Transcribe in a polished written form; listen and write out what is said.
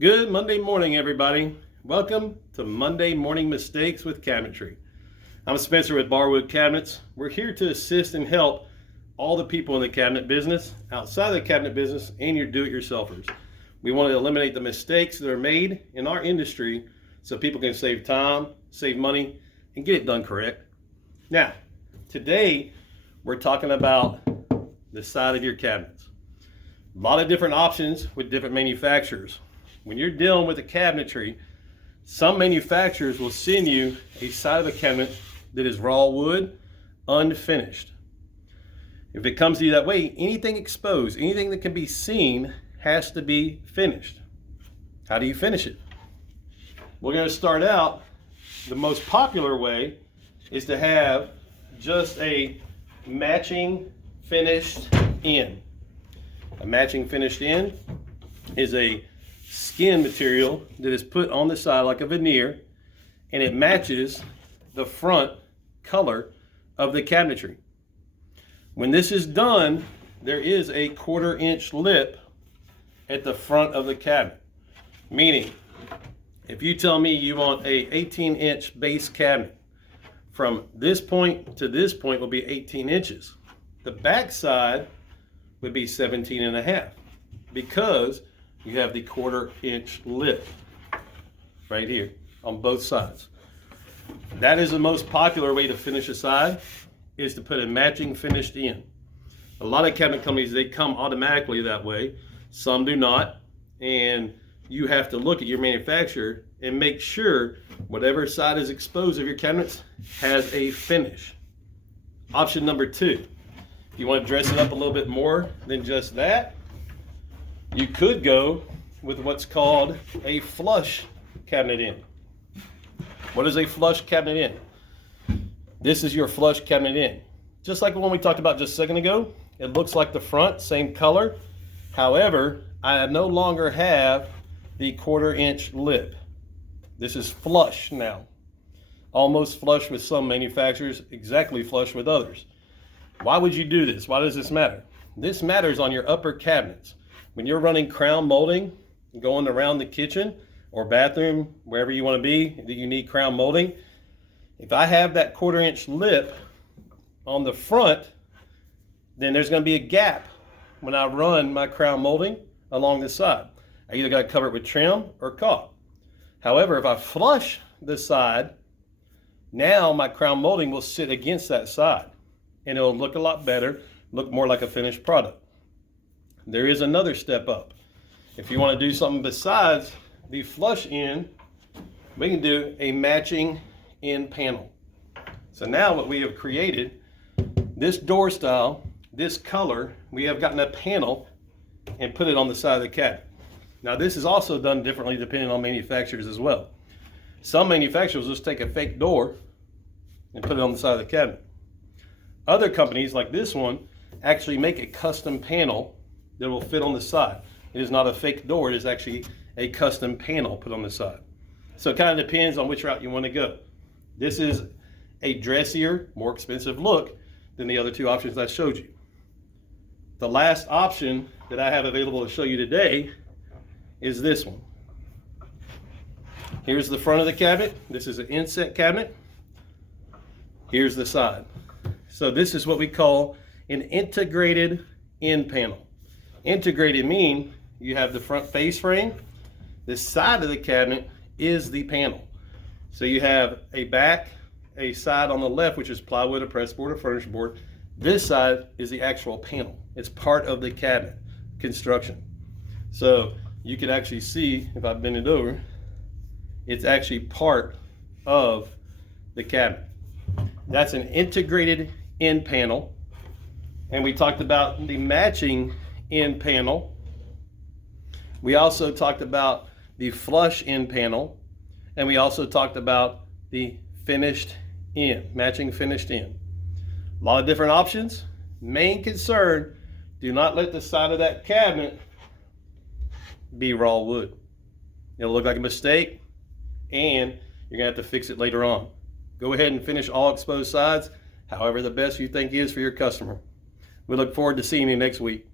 Good Monday morning, everybody. Welcome to Monday Morning Mistakes with Cabinetry. I'm Spencer with Barwood Cabinets. We're here to assist and help all the people in the cabinet business, outside of the cabinet business, and your do-it-yourselfers. We want to eliminate the mistakes that are made in our industry so people can save time, save money, and get it done correct. Now, today we're talking about the side of your cabinets. A lot of different options with different manufacturers. When you're dealing with a cabinetry, some manufacturers will send you a side of a cabinet that is raw wood, unfinished. If it comes to you that way, anything exposed, anything that can be seen has to be finished. How do you finish it? We're going to start out, the most popular way is to have just a matching finished end. A matching finished end is a skin material that is put on the side like a veneer, and it matches the front color of the cabinetry. When this is done, there is a 1/4 inch lip at the front of the cabinet. Meaning, if you tell me you want a 18-inch base cabinet, from this point to this point will be 18 inches. The back side would be 17.5 because you have the 1/4 inch lip right here on both sides. That is the most popular way to finish a side, is to put a matching finished end. A lot of cabinet companies, they come automatically that way. Some do not, and you have to look at your manufacturer and make sure whatever side is exposed of your cabinets has a finish. Option number 2, if you want to dress it up a little bit more than just that, you could go with what's called a flush cabinet end. What is a flush cabinet end? This is your flush cabinet end. Just like the one we talked about just a second ago, it looks like the front, same color. However, I no longer have the 1/4 inch lip. This is flush now. Almost flush with some manufacturers, exactly flush with others. Why would you do this? Why does this matter? This matters on your upper cabinets. When you're running crown molding, going around the kitchen or bathroom, wherever you want to be, that you need crown molding, if I have that 1/4 inch lip on the front, then there's going to be a gap when I run my crown molding along the side. I either got to cover it with trim or caulk. However, if I flush the side, now my crown molding will sit against that side and it'll look a lot better, look more like a finished product. There is another step up. If you want to do something besides the flush end, we can do a matching end panel. So now what we have created, this door style, this color, we have gotten a panel and put it on the side of the cabinet. Now this is also done differently depending on manufacturers as well. Some manufacturers just take a fake door and put it on the side of the cabinet. Other companies like this one actually make a custom panel that will fit on the side. It is not a fake door, it is actually a custom panel put on the side. So it kind of depends on which route you want to go. This is a dressier, more expensive look than the other 2 options I showed you. The last option that I have available to show you today is this one. Here's the front of the cabinet. This is an inset cabinet. Here's the side. So this is what we call an integrated end panel. Integrated mean you have the front face frame. This side of the cabinet is the panel. So you have a back, a side on the left, which is plywood, a press board, a furnish board. This side is the actual panel. It's part of the cabinet construction. So you can actually see, if I bend it over, it's actually part of the cabinet. That's an integrated end panel. And we talked about the matching end panel. We also talked about the flush end panel, and we also talked about the finished end, matching finished end. A lot of different options. Main concern, do not let the side of that cabinet be raw wood. It'll look like a mistake, and you're gonna have to fix it later on. Go ahead and finish all exposed sides, however the best you think is for your customer. We look forward to seeing you next week.